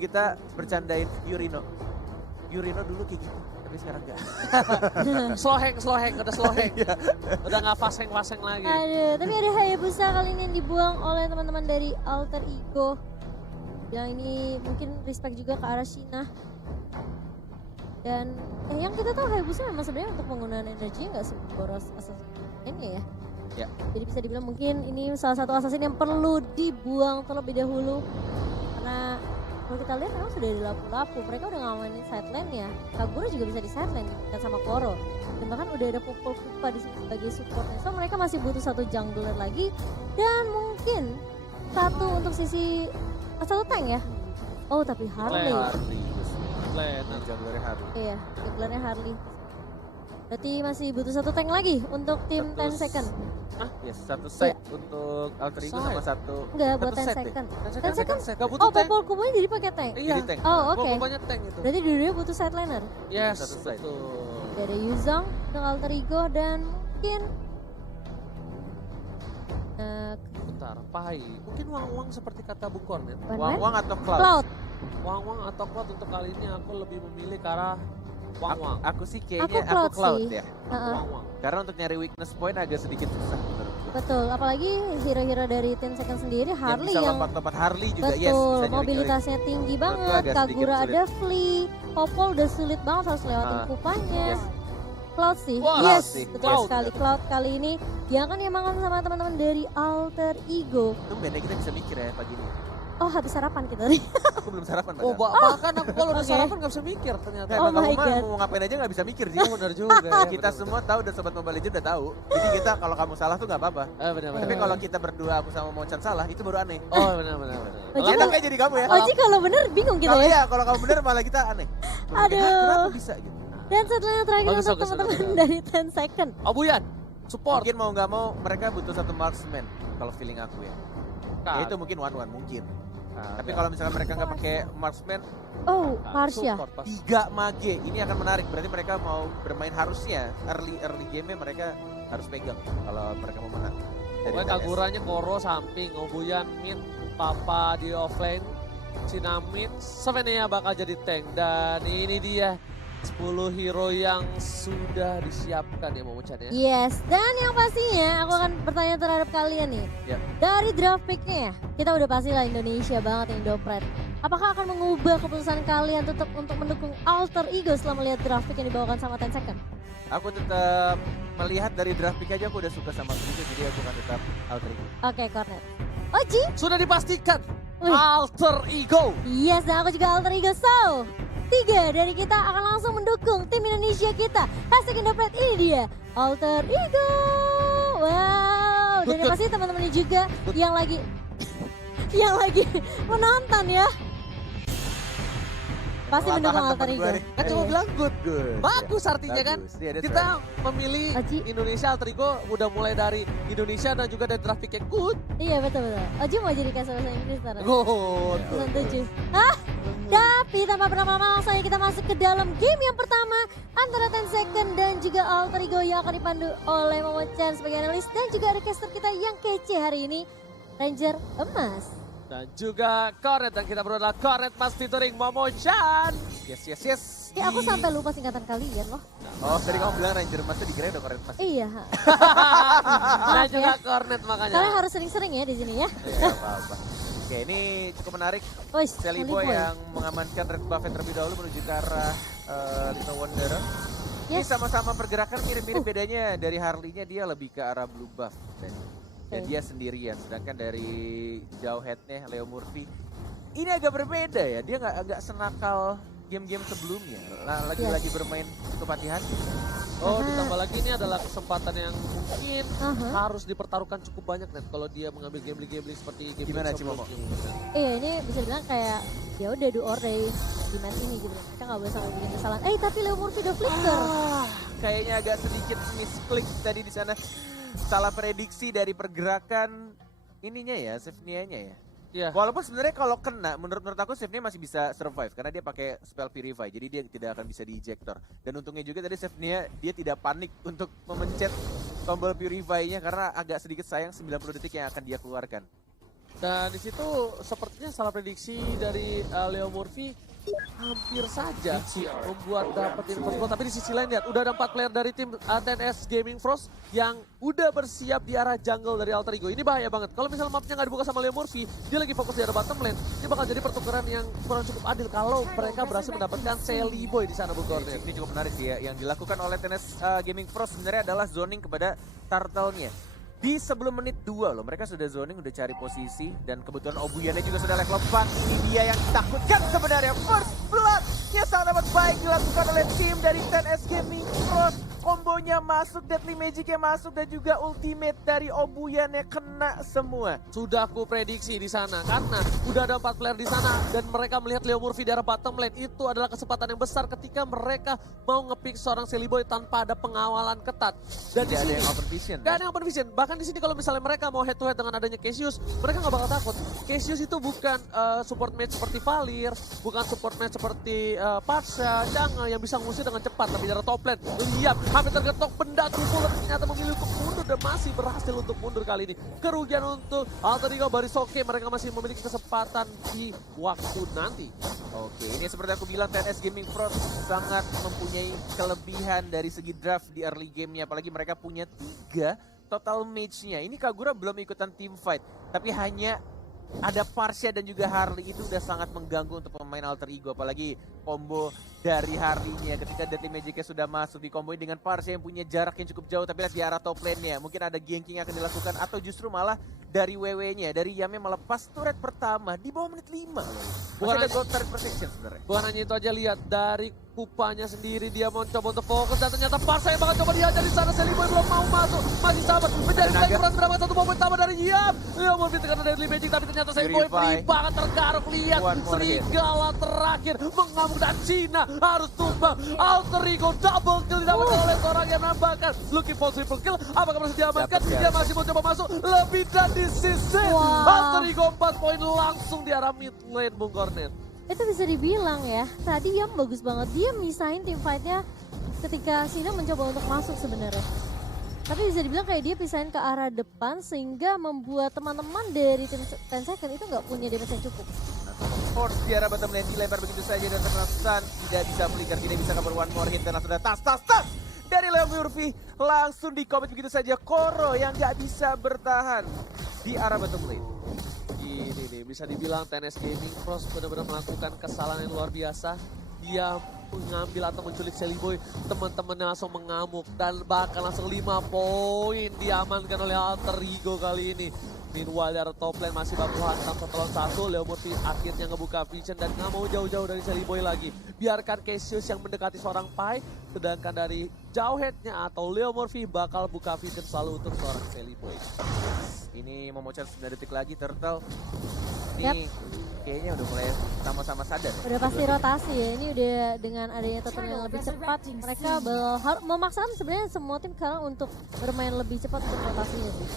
kita bercandain Yurino. Yurino dulu kayak gitu, tapi sekarang enggak. slow hang, udah slow hang. Udah gak fast hang lagi. Aduh, tapi ada Hayabusa kali ini yang dibuang oleh teman-teman dari Alter Ego. Bilang ini mungkin respect juga ke arah Shina. Dan yang kita tahu Hayabusa memang sebenarnya untuk penggunaan energinya nggak seboros assassin-nya ya. Ya. Jadi bisa dibilang mungkin ini salah satu assassin yang perlu dibuang terlebih dahulu. Karena kalau kita lihat memang sudah ada lapu-lapu, mereka udah ngamanin sideline ya. Kagura juga bisa di sideline kan sama Koro. Dan bahkan udah ada Popol Kupa di sini sebagai supportnya. So mereka masih butuh satu jungler lagi dan mungkin satu untuk sisi satu tank ya. Oh tapi Harley. Junglernya Harley. Iya, junglernya Harley. Berarti masih butuh satu tank lagi untuk tim 10 second. Yes, satu set untuk Alter Ego sama satu. Enggak, buat 10 satu set deh. second. 10 second? Gak butuh Oh, tank. Popol Kubanya jadi pakai tank. Iya. Jadi tank. Oh, oke. Banyak tank itu. Berarti dua-duanya butuh sideliner. Yes, Satu side. betul. Udah ada Yuzong untuk Alter Ego dan mungkin Bentar, Pai. Mungkin Wang seperti kata Bung Kornet. Wang atau Cloud? Cloud. Wang atau Cloud untuk kali ini aku lebih memilih ke arah Wang. Aku sih kayaknya Aku aku Cloud Cloud sih. ya. Heeh. Wang. Karena untuk nyari weakness point agak sedikit susah menurut gue. Betul, apalagi hero-hero dari 10 second sendiri Harley yang bisa yang lompat-lompat Harley juga yes, betul, bisa nyuri-nyuri. mobilitasnya tinggi Menurutku banget. agak sedikit Kagura sulit. ada Flea, Popol udah sulit banget harus lewatin Ah, kupanya. yes. Cloud sih, Wah, yes, Cloud sih. betul Cloud. sekali. Cloud kali ini yang akan diamankan sama teman-teman dari Alter Ego. Tumben ya kita bisa mikir ya pagi ini. Oh habis sarapan kita tadi. Aku belum sarapan Oh, padahal. bahkan aku kalau udah Oke. sarapan gak bisa mikir ternyata. Nah, Oh emang my kamu mah God. mau ngapain aja gak bisa mikir sih. Oh, benar juga ya. Kita semua tahu dan Sobat Mobile Legends udah tahu. Jadi kita kalau kamu salah tuh gak apa-apa. Benar. Tapi kalau kita berdua aku sama Mochan salah itu baru aneh. Oh, benar. Oh, Enak kayak jadi kamu ya. Oji kalau bener bingung kita Kalau ya. iya, kalau kamu bener malah kita aneh. Aduh. Kenapa bisa gitu? Dan setelah yang terakhir Bagus, untuk bagus, teman-teman bagus. dari 10 second. Oh, Buyan. Support. Mungkin mau nggak mau mereka butuh satu marksman kalau feeling aku ya. Ya itu mungkin one mungkin. Tapi kalau misalnya mereka nggak pakai marksman, Oh, Marsha. Support pas. 3 mage ini akan menarik. Berarti mereka mau bermain harusnya early game mereka harus pegang kalau mereka mau menang. Dari Pokoknya TNS. Kaguranya Koro samping, Obuyan mid, Papa di offlane, Cina mid, Savenia bakal jadi tank. Dan ini dia 10 hero yang sudah disiapkan ya Momo-chan ya. Yes, dan yang pastinya aku akan bertanya terhadap kalian nih. Ya. Dari draft pick-nya ya, kita udah pasti lah Indonesia banget yang Indopret. Apakah akan mengubah keputusan kalian tetap untuk mendukung Alter Ego setelah melihat draft pick yang dibawakan sama 10 second? Aku tetap melihat dari draft pick aja aku udah suka sama Alter, jadi aku akan tetap Alter Ego. Oke, Cornet. Oji? Sudah dipastikan Wih. Alter Ego. Yes, dan aku juga Alter Ego. So, 3 dari kita akan langsung mendukung tim Indonesia kita. Hashtag Indopret ini dia, Alter Ego. Wow, dan yang Good. pasti teman-teman ini juga yang lagi yang lagi menonton ya. Pasti mendukung Latahan Alter temen Ego. gua nih. Kan cuma bilang good. Good. Bagus artinya kan. Bagus. Iya, that's Kita right. memilih Oji. Indonesia Alter Ego udah mulai dari Indonesia dan juga dari traffic yang good. Iya betul-betul. Oji mau jadi kasih bahasa Inggris sekarang. Good. Season 7. Hah? Tapi tanpa berlama-lama langsung aja kita masuk ke dalam game yang pertama antara 10 second dan juga Alter Ego yang akan dipandu oleh Momo-chan sebagai analis dan juga ada caster kita yang kece hari ini, Ranger Emas. Dan juga Cornet dan kita berdua adalah Cornet Mas featuring Momo-chan. Yes. Aku sampai lupa singkatan kalian loh. Oh, tadi kamu bilang Ranger Mas tuh dikira udah keren pas. Iya. Dan Maaf juga ya. Cornet makanya. Kalian harus sering-sering ya di sini ya. Iya, apa-apa. Oke, ini cukup menarik. Wih, Sally Boy yang mengamankan red buff terlebih dahulu menuju ke arah Little Wanderer. Ini Yes. sama-sama pergerakan mirip-mirip bedanya dari Harley-nya dia lebih ke arah blue buff dan Oke. dia sendirian. Sedangkan dari jauh head-nya Leo Murphy ini agak berbeda ya. Dia nggak senakal game-game sebelumnya. Lagi bermain cukup hati-hati. Oh, ditambah lagi ini adalah kesempatan yang mungkin Aha. harus dipertaruhkan cukup banyak net kalau dia mengambil game seperti game Gimana, Cimomo? Iya ini bisa dibilang kayak ya udah do or die di match ini gitu. Kita nggak boleh sampai bikin kesalahan. Tapi Leo Murphy udah flicker. Kayaknya agak sedikit misklik tadi di sana. Salah prediksi dari pergerakan ininya ya, Sefnia-nya ya. Iya. Walaupun sebenarnya kalau kena, menurut aku Sefnia masih bisa survive karena dia pakai spell purify, jadi dia tidak akan bisa di-ejector. Dan untungnya juga tadi Sefnia dia tidak panik untuk memencet tombol purify-nya karena agak sedikit sayang 90 detik yang akan dia keluarkan. Dan di situ sepertinya salah prediksi dari Leo Murphy hampir saja membuat dapetin first blood. Tapi di sisi lain lihat udah ada 4 player dari tim TNS Gaming Frost yang udah bersiap di arah jungle dari Alter Ego. Ini bahaya banget. Kalau misalnya mapnya nggak dibuka sama Leo Murphy, dia lagi fokus di arah bottom lane. Ini bakal jadi pertukaran yang kurang cukup adil kalau mereka berhasil mendapatkan Sally Boy di sana, Bung Gordon. Ini cukup menarik sih ya. Yang dilakukan oleh TNS Gaming Frost sebenarnya adalah zoning kepada turtle-nya. Di sebelum menit 2 loh, mereka sudah zoning, udah cari posisi. Dan kebetulan Obuyannya juga sudah level 4. Ini dia yang ditakutkan sebenarnya. First blood yang sangat amat baik dilakukan oleh tim dari TNS Gaming Frost. Kombonya masuk, Deadly Magic-nya masuk, dan juga ultimate dari Obuyannya kena semua. Sudah aku prediksi di sana karena udah ada 4 player di sana dan mereka melihat Leo Murphy di arah bottom lane. Itu adalah kesempatan yang besar ketika mereka mau ngepick seorang Sally Boy tanpa ada pengawalan ketat. Dan di Tidak ada sini yang open vision. gak ada yang open vision. Bahkan di sini kalau misalnya mereka mau head to head dengan adanya Cassius, mereka nggak bakal takut. Cassius itu bukan support match seperti Valir, bukan support match seperti Pasha, Chang'e yang bisa ngusir dengan cepat. Tapi dari top lane, lihat hampir tergetok benda tubuh ternyata memilih untuk mundur dan masih berhasil untuk mundur kali ini. Kerugian untuk Alter Ego Barisoke, mereka masih memiliki kesempatan di waktu nanti. Oke, ini seperti aku bilang TNS Gaming Frost sangat mempunyai kelebihan dari segi draft di early game-nya. Apalagi mereka punya 3 total mage-nya. Ini Kagura belum ikutan team fight, tapi hanya ada Parsha dan juga Harley. Itu udah sangat mengganggu untuk pemain Alter Ego. Apalagi combo dari Harley-nya ketika Deadly Magic-nya sudah masuk, dikomboin dengan Parsha yang punya jarak yang cukup jauh. Tapi lihat di arah top lane-nya, mungkin ada ganking yang akan dilakukan atau justru malah dari WW-nya, dari Yame melepas turret pertama di bawah menit 5 loh. Masih ada gold turret protection sebenarnya. Bukan hanya itu aja, lihat dari Kupanya sendiri dia mau coba untuk fokus dan ternyata Parsha yang bakal coba dihajar di sana. Sally Boy belum mau masuk, masih sabar menjadi lagi berhasil mendapatkan 1 momen pertama dari Yam. Leo Murphy karena Deadly Magic tapi ternyata Sally Boy free banget tergaruk. Lihat serigala terakhir mengamuk dan Cina harus tumbang. Alter Ego double kill didapatkan oleh seorang yang nambahkan. Looking for triple kill, apakah berhasil diamankan? Dia masih mau coba masuk lebih dan di sisi. Alter Ego 4 poin langsung di arah mid lane, Bung Kornet. Itu bisa dibilang ya, tadi Yam bagus banget. Dia misahin tim fight-nya ketika Sina mencoba untuk masuk sebenarnya. Tapi bisa dibilang kayak dia pisahin ke arah depan sehingga membuat teman-teman dari tim 10 second itu nggak punya damage yang cukup. Force di arah bottom lane dilempar begitu saja dan terkena stun. Tidak bisa flicker, tidak bisa cover one more hit dan langsung ada tas dari Leo Murphy. Langsung di commit begitu saja. Koro yang nggak bisa bertahan di arah bottom lane. Ini nih bisa dibilang TNS Gaming Frost benar-benar melakukan kesalahan yang luar biasa. Dia mengambil atau menculik Sally Boy, teman-temannya langsung mengamuk dan bahkan langsung 5 poin diamankan oleh Alter Ego kali ini. Meanwhile dari top lane masih baku hantam 1 lawan 1. Leo Murphy akhirnya ngebuka vision dan nggak mau jauh-jauh dari Sally Boy lagi. Biarkan Cassius yang mendekati seorang Pai, sedangkan dari jauh headnya atau Leo Murphy bakal buka vision selalu untuk seorang Sally Boy. Ini memocor 9 detik lagi Turtle. Ini kayaknya udah mulai sama-sama sadar. Udah pasti rotasi ya, ini udah dengan adanya total yang lebih cepat. Mereka memaksakan sebenarnya semua tim sekarang untuk bermain lebih cepat untuk rotasinya sih.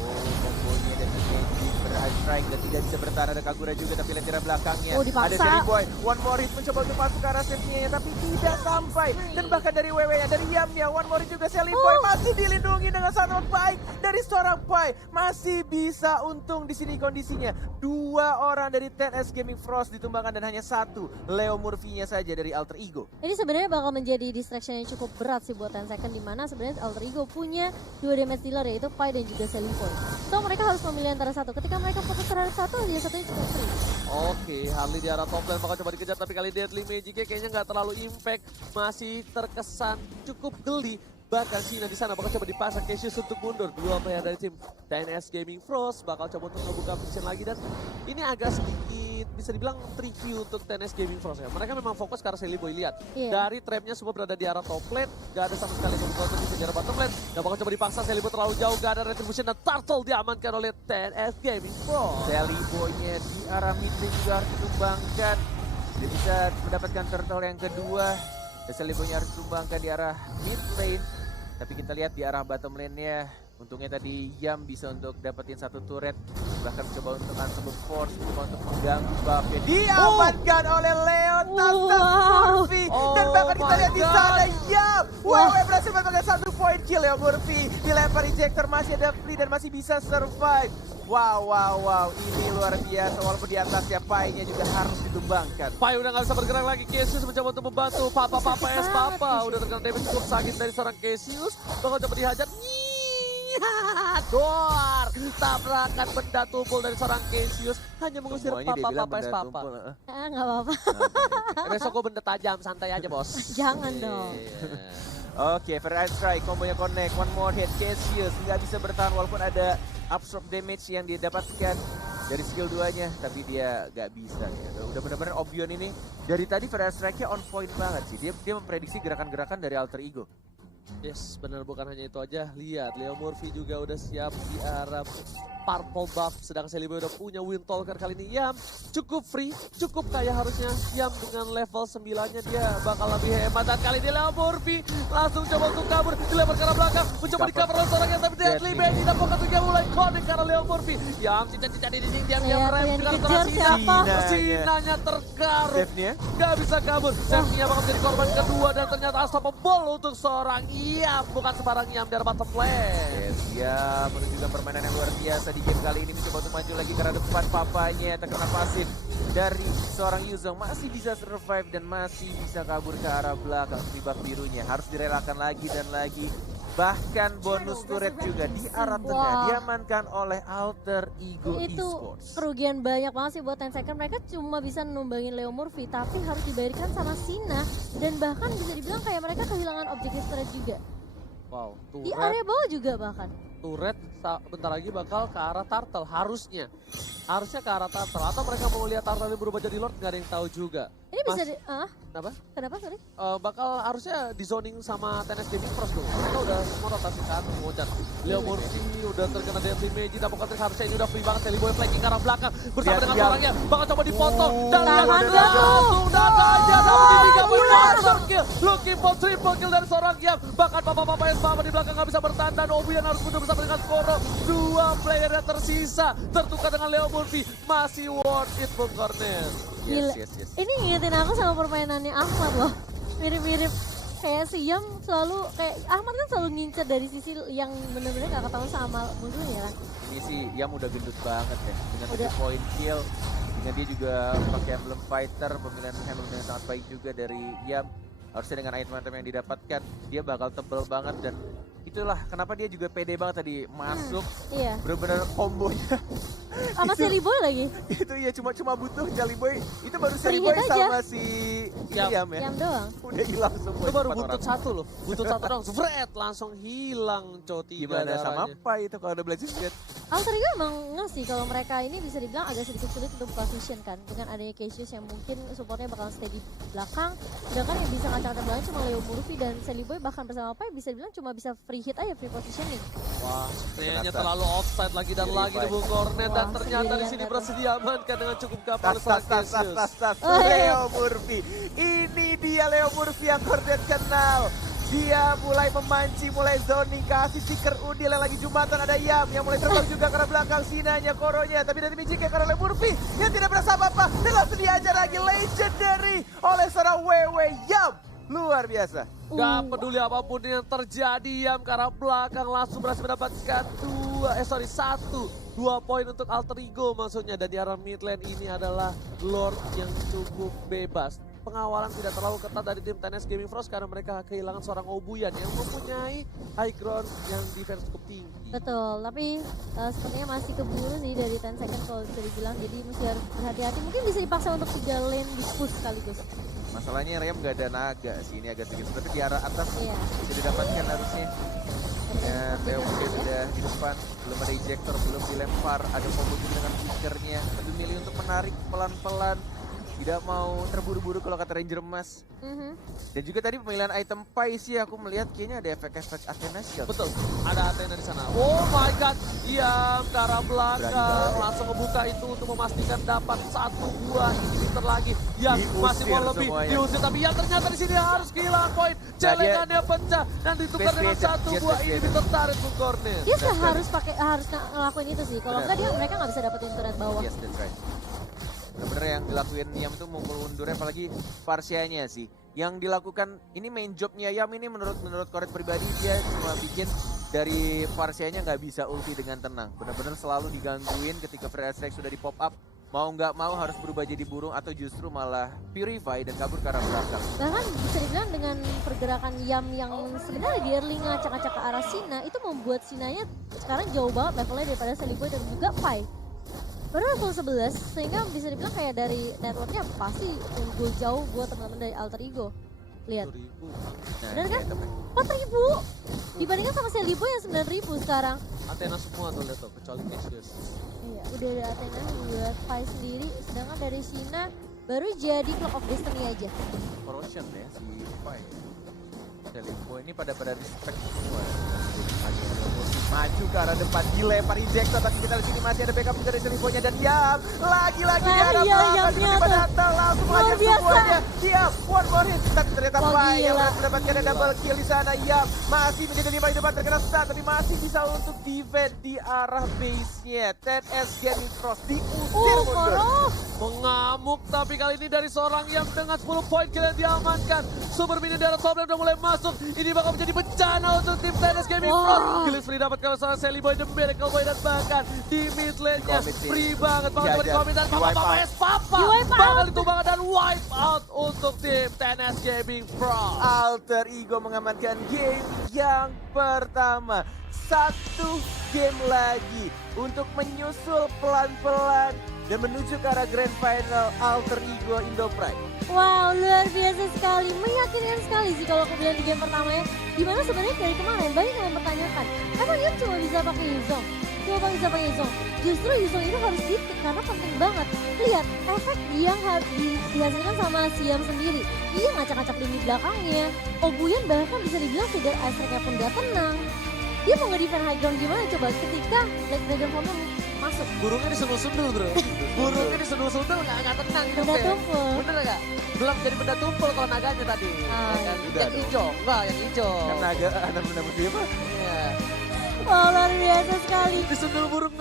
Oh, kombonya dan Magic berhigh strike dan tidak bisa bertahan. Ada Kagura juga tapi lihat di belakangnya. Oh, dipaksa. Ada Sally Boy, one more hit mencoba untuk masuk ke arah safety-nya tapi tidak sampai. Dan bahkan dari WW-nya, dari Yamnya, one more hit juga Sally Boy masih dilindungi dengan sangat baik dari seorang Pai. Masih bisa untung di sini kondisinya. 2 orang dari TNS Gaming Frost ditumbangkan dan hanya 1 Leo Murphy-nya saja dari Alter Ego. Ini sebenarnya bakal menjadi distraction yang cukup berat sih buat 10 second, di mana sebenarnya Alter Ego punya 2 damage dealer yaitu Pai dan juga Sally Boy. So mereka harus memilih antara satu. Ketika mereka fokus terhadap satu, dia satunya cukup free. Oke, Harley di arah top lane bakal coba dikejar tapi kali Deadly Magic-nya kayaknya nggak terlalu impact. Masih terkesan cukup geli. Bahkan Cina di sana bakal coba dipasang Cassius untuk mundur. 2 player dari tim TNS Gaming Frost bakal coba untuk ngebuka vision lagi dan ini agak sedikit bisa dibilang tricky untuk TNS Gaming Frost ya. Mereka memang fokus ke arah Sally Boy, lihat. Dari trapnya semua berada di arah top lane, gak ada sama sekali kebutuhan untuk di arah bottom lane. Dan bakal coba dipaksa Sally Boy terlalu jauh, gak ada retribution dan Turtle diamankan oleh TNS Gaming Frost. Sally Boy-nya di arah mid lane juga harus ditumbangkan. Dia bisa mendapatkan Turtle yang kedua. Dan Sally Boy-nya harus ditumbangkan di arah mid lane. Tapi kita lihat di arah bottom lane-nya, untungnya tadi Yam bisa untuk dapetin 1 turret. Bahkan mencoba untuk Unsubtle Force, mencoba untuk mengganggu buff-nya. Diamankan oleh Leo Murphy. Dan bahkan kita lihat di sana. Yap, WW berhasil mendapatkan 1 poin kill ya Murphy. Dilempar ejector, masih ada free dan masih bisa survive. Wow, ini luar biasa. Walaupun di atasnya Pai-nya juga harus ditumbangkan. Pai udah gak bisa bergerak lagi. Cassius mencoba untuk membantu. Papa S Papa udah terkena damage cukup sakit dari seorang Cassius. Bakal coba dihajar. Doar, tabrakan benda tumpul dari seorang Cassius hanya mengusir Semuanya dia bilang Papa S benda Papa. tumpul. Nggak apa-apa. Besok gue benda tajam, santai aja bos. Jangan dong. Oke, First Strike, kombonya connect, one more hit, Cassius nggak bisa bertahan walaupun ada absorb damage yang didapatkan dari skill 2-nya, tapi dia nggak bisa ya. Udah benar-benar Obion ini dari tadi First Strike-nya on point banget sih. Dia memprediksi gerakan-gerakan dari Alter Ego. Yes, benar, bukan hanya itu aja. Lihat, Leo Murphy juga udah siap di arah purple buff. Sedang Celiboy udah punya Windtalker kali ini. Yam cukup free, cukup kaya harusnya. Yam dengan level 9-nya dia bakal lebih hemat. Dan kali ini Leo Murphy langsung coba untuk kabur. Dilempar ke arah belakang, mencoba di cover oleh seorangnya. Tapi Deadly Benny dan Pokat juga mulai connect karena Leo Murphy. Yam cincang-cincang di dinding, diam rem. Dengan dikejar siapa? Sinanya tergaruk. Save-nya? Gak bisa kabur. Safety-nya bakal menjadi korban kedua. Dan ternyata unstoppable untuk seorang Yam. Bukan sembarang Yam dari bottom lane. Yes, dia menunjukkan permainan yang luar biasa di game kali ini. Mencoba untuk maju lagi karena depan Papanya terkena pasif dari seorang Yuzong. Masih bisa survive dan masih bisa kabur ke arah belakang. Buff birunya harus direlakan lagi dan lagi. Bahkan bonus turret juga di arah tengah diamankan oleh Alter Ego Itu Esports. kerugian banyak banget sih buat 10 second. Mereka cuma bisa numbangin Leo Murphy, tapi harus dibayarkan sama Sina. Dan bahkan bisa dibilang kayak mereka kehilangan objektif turret juga. Wow, Di area bawah juga bahkan. turret bentar lagi bakal ke arah Turtle, harusnya ke arah Turtle, atau mereka mau lihat Turtle yang berubah jadi Lord, nggak ada yang tahu juga. Ini bisa Kenapa? Kenapa sorry? Bakal harusnya di zoning sama TNS Gaming Pros dong. Mereka udah semua rotasi kan, mengucat. Leo Murphy udah terkena Deadly Mage, dan pokoknya harusnya ini udah free banget. Celiboy flanking ke arah belakang bersama dengan orangnya. Bakal coba dipotong, dan lihat langsung data aja, namun ini gak monster kill. Looking for triple kill dari seorang Yam. Bahkan Papa S Papa di belakang gak bisa bertahan, dan Obian harus mundur bersama dengan Koro. Dua player yang tersisa, tertukar dengan Leo Murphy. Masih worth it, Bung Cornet. Gila. Ini ngingetin aku sama permainannya Ahmad loh. Mirip-mirip kayak si Yam selalu, kayak Ahmad kan selalu ngincer dari sisi yang bener-bener gak ketahuan sama musuhnya kan. Ini sih Yam udah gendut banget ya dengan 7 point kill. Dengan dia juga pakai emblem fighter, pemilihan emblem yang sangat baik juga dari Yam. Harusnya dengan item-item yang didapatkan dia bakal tebel banget, dan itulah kenapa dia juga pede banget tadi masuk. Iya. Bener-bener kombonya. Sama Celiboy lagi. Itu ya cuma butuh Celiboy. Itu baru Free Celiboy hit aja. sama si Yam ya. Yam doang. Udah hilang semua. Itu baru empat buntut orang. satu loh, buntut satu dong, Fred langsung hilang cow 3 Gimana sama darahnya. apa itu kalau udah Blazing Jet? Alter Ego emang ngasih kalau mereka ini bisa dibilang agak sedikit sulit untuk position kan. Dengan adanya Cassius yang mungkin supportnya bakal stay di belakang. Sedangkan yang bisa ngacak-ngacak belakang cuma Leo Murphy dan Celiboy, bahkan bersama Pai bisa dibilang cuma bisa free hit aja, free positioning. Wah, kayaknya Terasa. terlalu offside lagi dan lagi di Bung Cornet, dan Wah, ternyata di sendirian sini datang. berhasil diamankan dengan cukup kapal Tas. Oh, iya. Leo Murphy. Ini dia Leo Murphy yang Cornet kenal. Dia mulai memancing, mulai zoning, kasih stiker udil yang lagi jumatan. Ada Yam yang mulai terbang juga karena belakang Sinanya, Koronya. Tapi dari Mijik karena Leo Murphy yang tidak berasa apa-apa. Dan langsung diajar lagi legendary oleh seorang WW Yam. Luar biasa. Gak peduli apapun yang terjadi, Yam ke arah belakang langsung berhasil mendapatkan 2 poin untuk Alter Ego maksudnya. Dan di arah mid lane ini adalah Lord yang cukup bebas. Pengawalan tidak terlalu ketat dari tim TNS Gaming Frost karena mereka kehilangan seorang Obuyan yang mempunyai high ground yang defense cukup tinggi. Betul, tapi sepertinya masih keburu sih dari 10 second kalau bisa dibilang. Jadi mesti harus berhati-hati. Mungkin bisa dipaksa untuk 3 lane di push sekaligus. Masalahnya Rem gak ada naga sih, ini agak sedikit. Tapi di arah atas Iya. bisa didapatkan harusnya. Ya, Theo mungkin sudah di depan, belum ada ejector, belum dilempar, ada combo juga dengan flickernya. Lebih milih untuk menarik pelan-pelan, tidak mau terburu-buru kalau kata Ranger Emas. Dan juga tadi pemilihan item Pai sih aku melihat kayaknya ada efek-efek Athena Shield. Betul, ada Athena di sana. Oh my god, Yam ke arah belakang langsung ngebuka itu untuk memastikan dapat 1 buah inhibitor lagi. Yam masih mau lebih semuanya. diusir, tapi Yam ternyata di sini harus kehilangan poin. Celengannya pecah dan ditukar dengan 1 buah inhibitor tarik Bung Cornet. Dia harus ngelakuin itu sih. Kalau enggak dia mereka nggak bisa dapetin turret bawah. Yes, that's right. Bener-bener yang dilakuin Yam itu mukul undurnya, apalagi Farsianya sih. Yang dilakukan, ini main jobnya Yam ini menurut Koret pribadi, dia cuma bikin dari Farsianya nggak bisa ulti dengan tenang. Bener-bener selalu digangguin ketika Free Strike sudah di pop up. Mau nggak mau harus berubah jadi burung atau justru malah purify dan kabur ke arah belakang. Bahkan bisa dibilang dengan pergerakan Yam yang sebenarnya di early ngacak-ngacak ke arah Sina, itu membuat Sinanya sekarang jauh banget levelnya daripada Seliboy dan juga Pai. Baru level 11, sehingga bisa dibilang kayak dari networknya pasti unggul jauh buat teman-teman dari Alter Ego. Lihat, 2000. Nah, bener kan? iya, tapi 4.000 dibandingkan sama Seliboy yang 9.000 sekarang. Athena semua tuh lihat tuh, kecuali Cassius. Iya, udah ada Athena buat Pai sendiri, sedangkan dari Sina baru jadi Clock of Destiny aja. corrosion ya si Pai. Selipo ini pada respect semua. Maju ke arah depan, dilempar ejector, tapi kita di sini masih ada backup dari Seliponya dan Yam lagi-lagi di arah iya, belakang, Yamnya tiba-tiba tuh. datang langsung Luar hajar biasa. semuanya. Yam, one more hit, tapi ternyata Wah, Pai yang gila. mendapatkan double kill di sana. Yam masih menjadi 5 di depan, terkena stun, tapi masih bisa untuk defend di arah base-nya. 10S Gaming Frost diusir mundur. Koro. Mengamuk, tapi kali ini dari seorang yang dengan 10 poin kill yang diamankan. Super mini darah top lane udah mulai masuk. Ini bakal menjadi bencana untuk tim Tennis Gaming Wah. Front. Gilles free dapat kalau salah Sally Boy, The Miracle Boy, dan bahkan di mid lane-nya Commit sih. free banget. Bakal Jajan. di komit dan Di wipe Papa out. es Papa. Di wipe Bakal out. ditumbangan dan wipe out untuk tim Tennis Gaming Front. Alter Ego mengamankan game yang pertama. Satu game lagi untuk menyusul pelan-pelan dan menuju ke arah Grand Final Alter Ego Indo Pride. Wow, luar biasa sekali, meyakinkan sekali sih kalau aku bilang di game pertama ya. Dimana sebenarnya dari kemarin banyak yang mempertanyakan, emang dia cuma bisa pakai Yuzong? Cuma bisa pakai Yuzong? Justru Yuzong itu harus ditik karena penting banget. Lihat, efek yang dihasilkan sama Siam sendiri. Dia ngacak-ngacak lini belakangnya. Obuyan bahkan bisa dibilang sudah astriknya pun gak tenang. Dia mau nge-defend high ground gimana coba ketika Black Dragon Form masuk. Burungnya disundul-sundul bro. Burungnya disundul-sundul nggak tenang. Benda hidupnya. tumpul. Bener nggak? Belum jadi benda tumpul kalau naganya tadi. Ah, Ya kan? udah Yang dong. hijau, enggak yang hijau. Kan naga anak benda putih apa? Iya. Wah, luar biasa sekali. Disundul burung